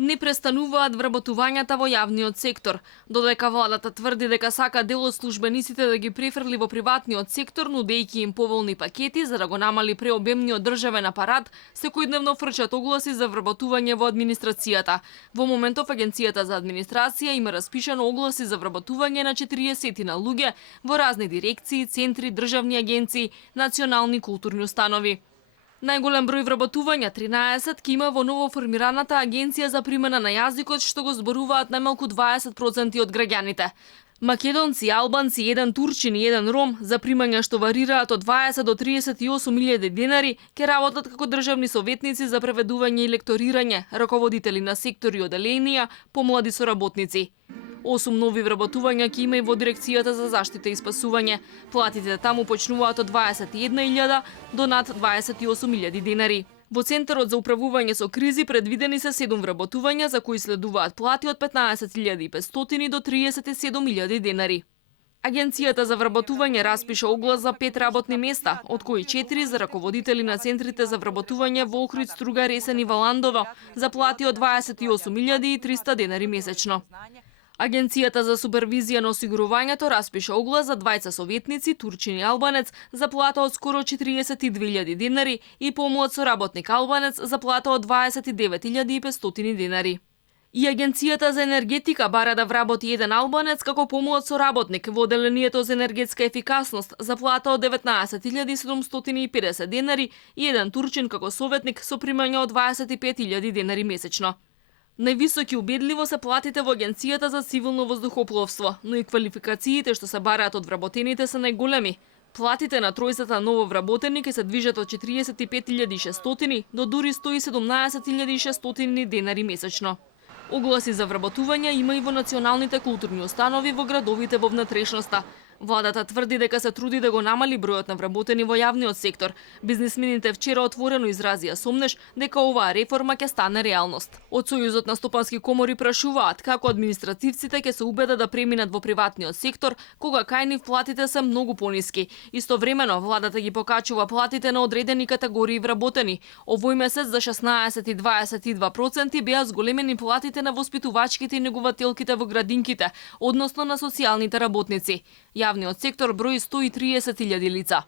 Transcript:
Не престануваат вработувањата во јавниот сектор. Додека владата тврди дека сака дел од службениците да ги префрли во приватниот сектор, нудејќи им поволни пакети за да го намали преобемниот државен апарат, секојдневно фрчат огласи за вработување во администрацијата. Во моментов Агенцијата за администрација има распишано огласи за вработување на 40 на луѓе во разни дирекции, центри, државни агенции, национални културни установи. Најголем број вработувања, 13, ки има во новоформираната Агенција за примена на јазикот, што го зборуваат најмалку 20% од граѓаните. Македонци, албанци, еден турчин и еден ром, за примања што варираат од 20 до 38.000 денари, ќе работат како државни советници за преведување и лекторирање, раководители на сектори и оделенија, помлади соработници. 8 нови вработувања ќе има и во Дирекцијата за заштита и спасување. Платите таму почнуваат од 21.000 до над 28.000 денари. Во Центарот за управување со кризи предвидени се 7 вработувања за кои следуваат плати од 15.500 до 37.000 денари. Агенцијата за вработување распиша оглас за 5 работни места, од кои 4 за раководители на центрите за вработување во Охрид, Стругар, Есен и Валандово, за плати од 28.300 денари месечно. Агенцијата за супервизија на осигурувањето распиша оглас за 2 советници, турчин и албанец, за плата од скоро 42.000 денари и помлад соработник албанец за плата од 29.500 денари. И Агенцијата за енергетика бара да вработи еден албанец како помлад соработник во оделението за енергетска ефикасност за плата од 19.750 денари и еден турчин како советник со примања од 25.000 денари месечно. Највисоки убедливо се платите во Агенцијата за цивилно воздухопловство, но и квалификациите што се бараат од вработените се најголеми. Платите на тројцата ново вработени ќе се движат од 45.600 до дури 117.600 денари месечно. Огласи за вработување има и во националните културни установи во градовите во внатрешноста. Владата тврди дека се труди да го намали бројот на вработени во јавниот сектор. Бизнисмените вчера отворено изразија сомнеш дека оваа реформа ќе стане реалност. Од Сојузот на стопански комори прашуваат како административците ќе се убедат да преминат во приватниот сектор кога кај нив платите се многу пониски. Истовремено владата ги покачува платите на одредени категории вработени. Овој месец за 16 и 22% беа зголемени платите на воспитувачките и негователките во градинките, односно на социјалните работници. Јавниот сектор брои 130.000 лица.